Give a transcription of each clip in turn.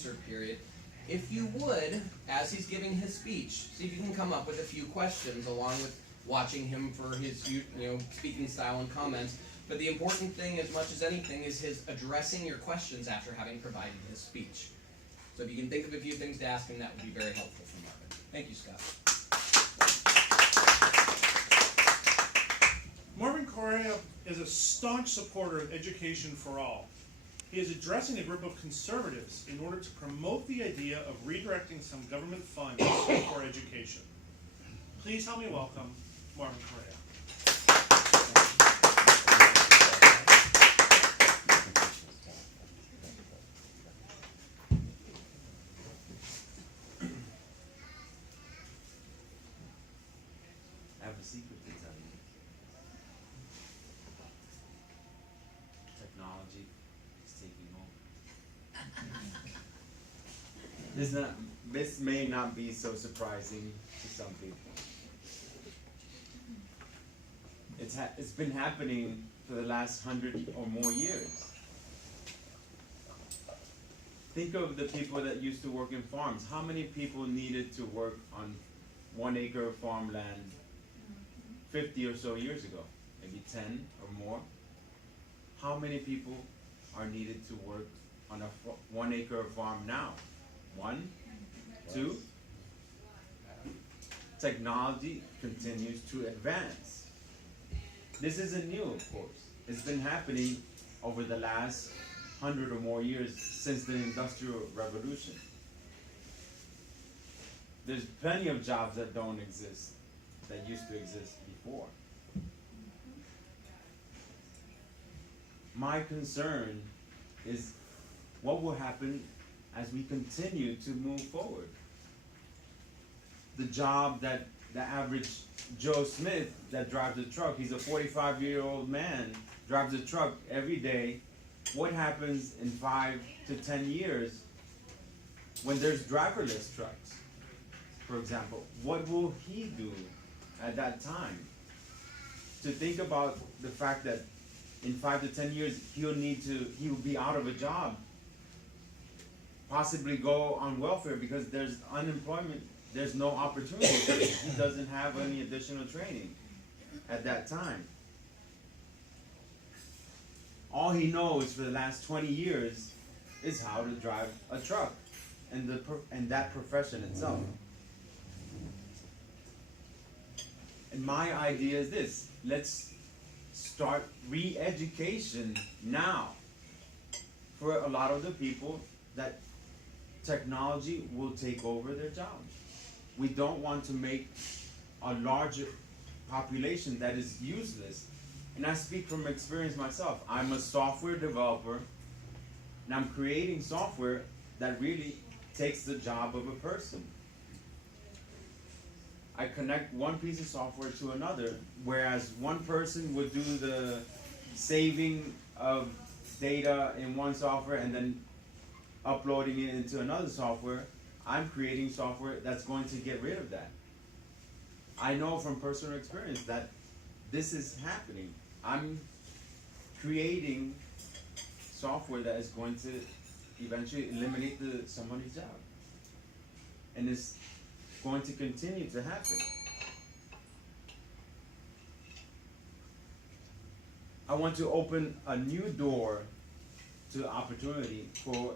answer period. If you would, as he's giving his speech, see if you can come up with a few questions along with watching him for his speaking style and comments. But the important thing, as much as anything, is his addressing your questions after having provided his speech. So if you can think of a few things to ask him, that would be very helpful for Marvin. Thank you, Scott. Marvin Corea is a staunch supporter of education for all. He is addressing a group of conservatives in order to promote the idea of redirecting some government funds for education. Please help me welcome Marvin Corea. I have a secret to tell you. Technology is taking over. This may not be so surprising to some people. It's been happening for the last 100 or more years. Think of the people that used to work in farms. How many people needed to work on 1 acre of farmland 50 or so years ago? Maybe 10 or more. How many people are needed to work on a 1 acre farm now? 1? 2? Technology continues to advance. This isn't new, of course. It's been happening over the last 100 or more years since the Industrial Revolution. There's plenty of jobs that don't exist, that used to exist before. My concern is what will happen as we continue to move forward. The job that the average Joe Smith that drives a truck, he's a 45-year-old man, drives a truck every day. What happens in 5 to 10 years when there's driverless trucks, for example? What will he do at that time? To think about the fact that in 5 to 10 years, he will be out of a job, possibly go on welfare because there's unemployment, there's no opportunity for him. He doesn't have any additional training at that time. All he knows for the last 20 years is how to drive a truck and that profession itself. And my idea is this: let's start re-education now for a lot of the people that technology will take over their jobs. We don't want to make a larger population that is useless. And I speak from experience myself. I'm a software developer, and I'm creating software that really takes the job of a person. I connect one piece of software to another, whereas one person would do the saving of data in one software and then uploading it into another software. I'm creating software that's going to get rid of that. I know from personal experience that this is happening. I'm creating software that is going to eventually eliminate somebody's job. And it's going to continue to happen. I want to open a new door to opportunity for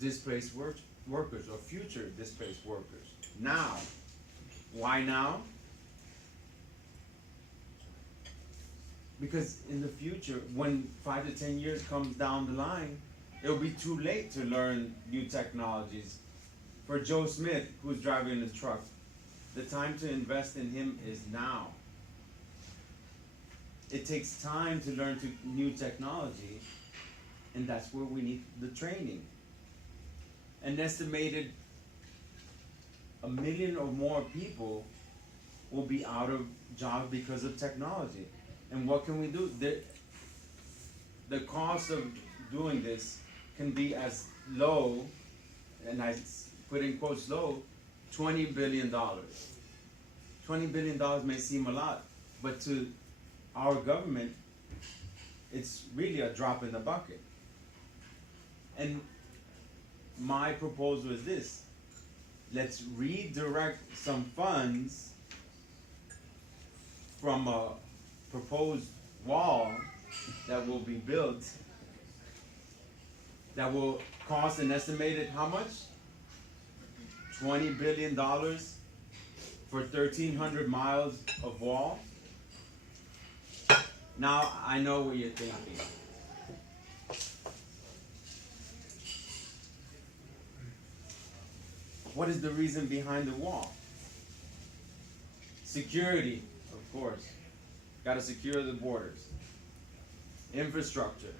displaced workers or future displaced workers. Now. Why now? Because in the future, when 5 to 10 years comes down the line, it'll be too late to learn new technologies. For Joe Smith, who's driving the truck, the time to invest in him is now. It takes time to learn new technology, and that's where we need the training. An estimated 1 million or more people will be out of jobs because of technology. And what can we do? The cost of doing this can be as low, and I put in quotes low, $20 billion. $20 billion may seem a lot, but to our government, it's really a drop in the bucket. And my proposal is this. Let's redirect some funds from a proposed wall that will be built that will cost an estimated how much? $20 billion for 1,300 miles of wall. Now I know what you're thinking. What is the reason behind the wall? Security, of course. Got to secure the borders. Infrastructure.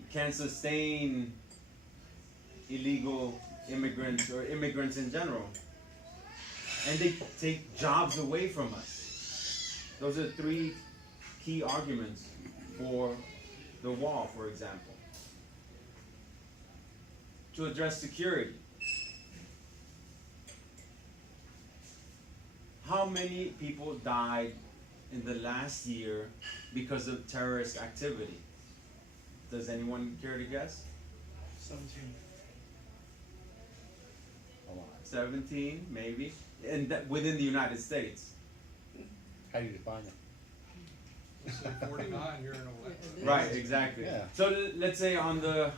You can't sustain illegal immigrants or immigrants in general. And they take jobs away from us. Those are three key arguments for the wall, for example. To address security. How many people died in the last year because of terrorist activity? Does anyone care to guess? 17. 17, maybe. And that within the United States. How do you define it? Let's say 49, you're in a way. Right, exactly. Yeah. So let's say on the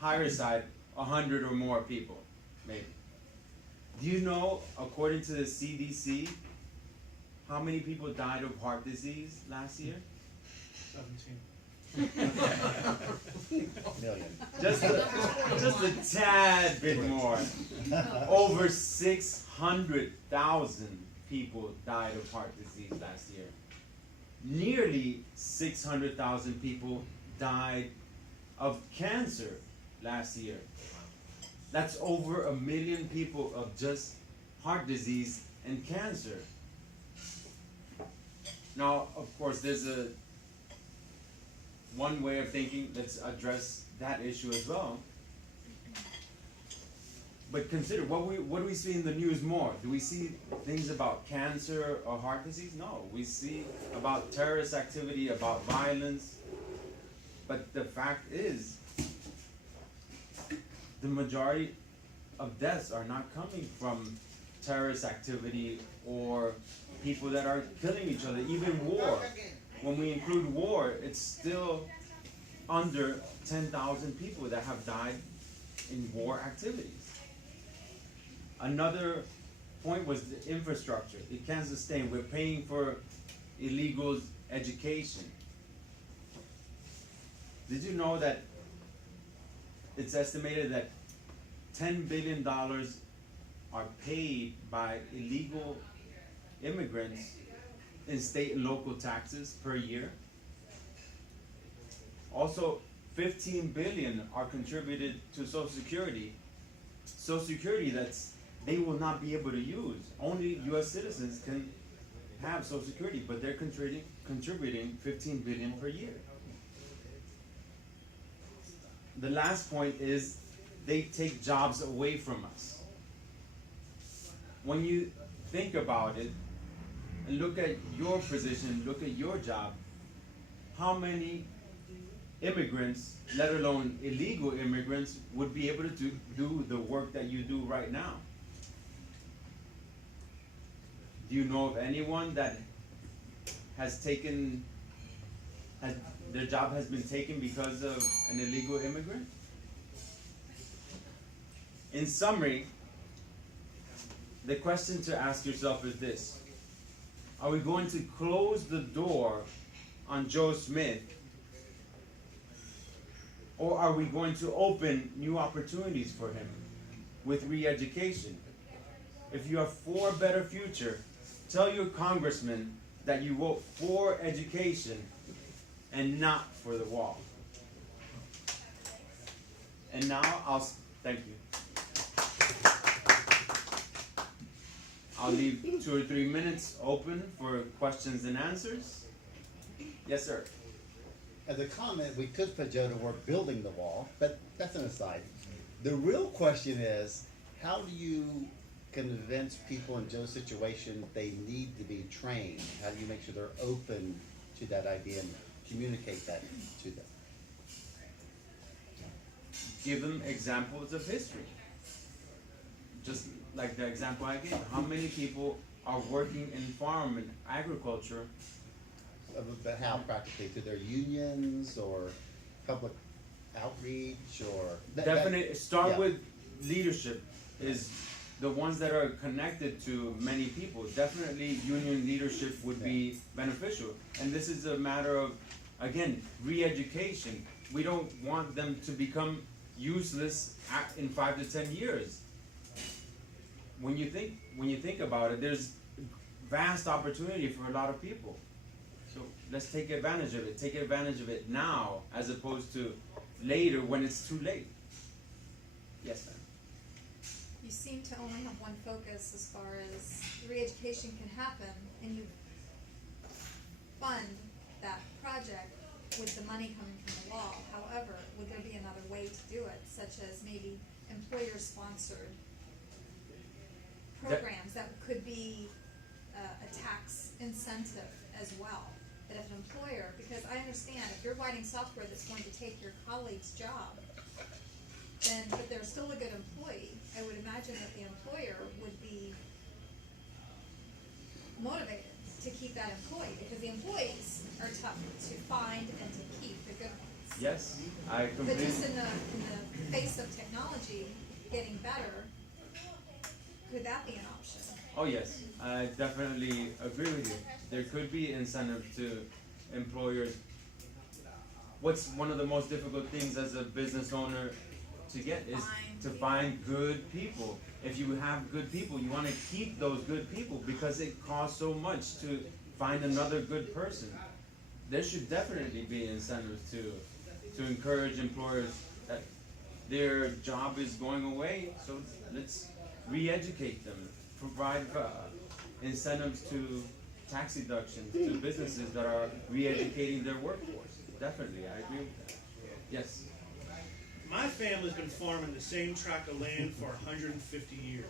higher side, 100 or more people, maybe. Do you know, according to the CDC, how many people died of heart disease last year? 17. Million. Just a tad bit more. Over 600,000 people died of heart disease last year. Nearly 600,000 people died of cancer last year. That's over 1 million people of just heart disease and cancer. Now, of course, there's one way of thinking. Let's address that issue as well. But consider, what do we see in the news more? Do we see things about cancer or heart disease? No, we see about terrorist activity, about violence. But the fact is, the majority of deaths are not coming from terrorist activity or people that are killing each other, even war. When we include war, it's still under 10,000 people that have died in war activities. Another point was the infrastructure. It can't sustain. We're paying for illegals' education. Did you know that it's estimated that $10 billion are paid by illegal immigrants in state and local taxes per year? Also, 15 billion are contributed to Social Security. Social Security they will not be able to use. Only U.S. citizens can have Social Security, but they're contributing 15 billion per year. The last point is they take jobs away from us. When you think about it and look at your position, look at your job, how many immigrants, let alone illegal immigrants, would be able to do the work that you do right now? Do you know of anyone that their job has been taken because of an illegal immigrant? In summary, the question to ask yourself is this: are we going to close the door on Joe Smith, or are we going to open new opportunities for him with re-education? If you are for a better future, tell your congressman that you vote for education and not for the wall. And now thank you. I'll leave 2 or 3 minutes open for questions and answers. Yes, sir. As a comment, we could put Joe to work building the wall, but that's an aside. The real question is, how do you convince people in Joe's situation they need to be trained? How do you make sure they're open to that idea and communicate that to them? give them examples of history. Just like the example I gave, how many people are working in farm and agriculture? But how practically, through their unions or public outreach or? Definitely start yeah. with leadership. Is the ones that are connected to many people. Definitely union leadership would be beneficial. And this is a matter of, again, re-education. We don't want them to become useless in 5 to 10 years. When you think about it, there's vast opportunity for a lot of people. So let's take advantage of it. Take advantage of it now, as opposed to later when it's too late. Yes, ma'am. You seem to only have one focus as far as re-education can happen, and you fund that project with the money coming from the law. However, would there be another way to do it, such as maybe employer-sponsored programs that could be a tax incentive as well? That if an employer, because I understand if you're writing software that's going to take your colleague's job, then, but they're still a good employee, I would imagine that the employer would be motivated to keep that employee, because the employees are tough to find and to keep, the good ones. Yes, I But completely. just in the face of technology getting better, could that be an option? Oh yes, I definitely agree with you. There could be incentives to employers. What's one of the most difficult things as a business owner to get is to find good people. If you have good people, you want to keep those good people because it costs so much to find another good person. There should definitely be incentives to encourage employers that their job is going away, so let's re-educate them, provide incentives to tax deductions to businesses that are re-educating their workforce. Definitely, I agree with that. Yes. My family's been farming the same tract of land for 150 years.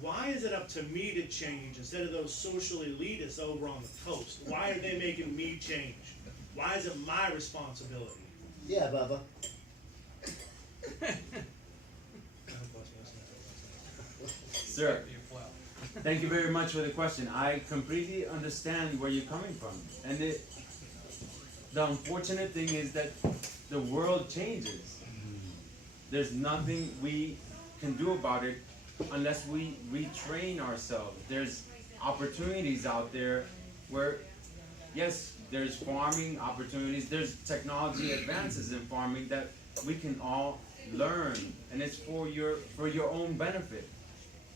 Why is it up to me to change instead of those social elitists over on the coast? Why are they making me change? Why is it my responsibility? Yeah, Bubba. Sir, Be a plow. thank you very much for the question. I completely understand where you're coming from. And the unfortunate thing is that the world changes. There's nothing we can do about it unless we retrain ourselves. There's opportunities out there where, yes, there's farming opportunities, there's technology advances in farming that we can all learn, and it's for your own benefit.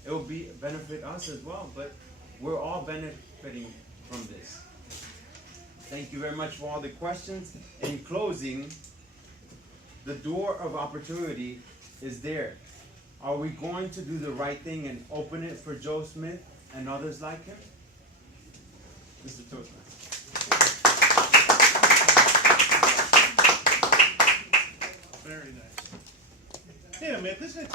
It will benefit us as well, but we're all benefiting from this. Thank you very much for all the questions. In closing, the door of opportunity is there. Are we going to do the right thing and open it for Joe Smith and others like him? Mr. Toastmaster. Very nice. Hey, man, this is